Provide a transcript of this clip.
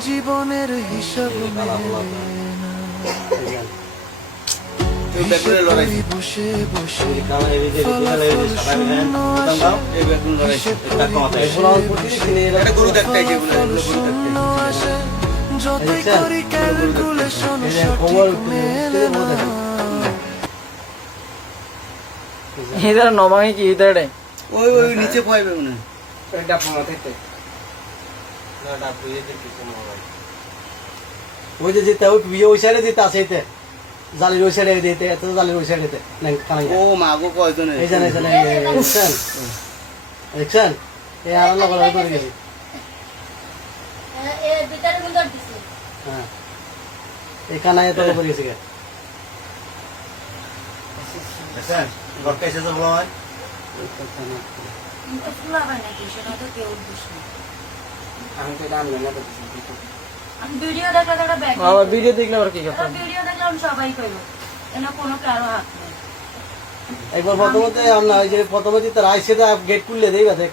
জীবনের হিসাব বসে বসে যতই করি ক্যালকুলেশন এদের নবাঙ্গে কি এদের ওই ওই নিচে পাইবে মনে এটা ফোন থেকে ওই যে যেতে ওই বিয়ে ওই সাইডে যেতে আছে এতে জালির ওই সাইডে দিতে এত জালির ওই সাইডে ও মাগো কয়জন এই জানে জানে দেখছেন দেখছেন এই আর আল্লাহ বলা করে গেছি এ ভিতরে মুন্ডর দিছে হ্যাঁ এই কানায় তো করে গেছে দেখেন ঘর কাছে তো বলা হয় ফুলা বাই নাকি সেটা তো কেউ বুঝে আমি তো দাম না তো আমি ভিডিও দেখলে একটা ব্যাগ বাবা ভিডিও দেখলে আর কি কথা ভিডিও দেখলে আমি সবাই কইব এনা কোনো কারো হাত নেই একবার প্রথমতে আমরা ওই যে প্রথমে তার আইসে গেট খুললে দেই দেখ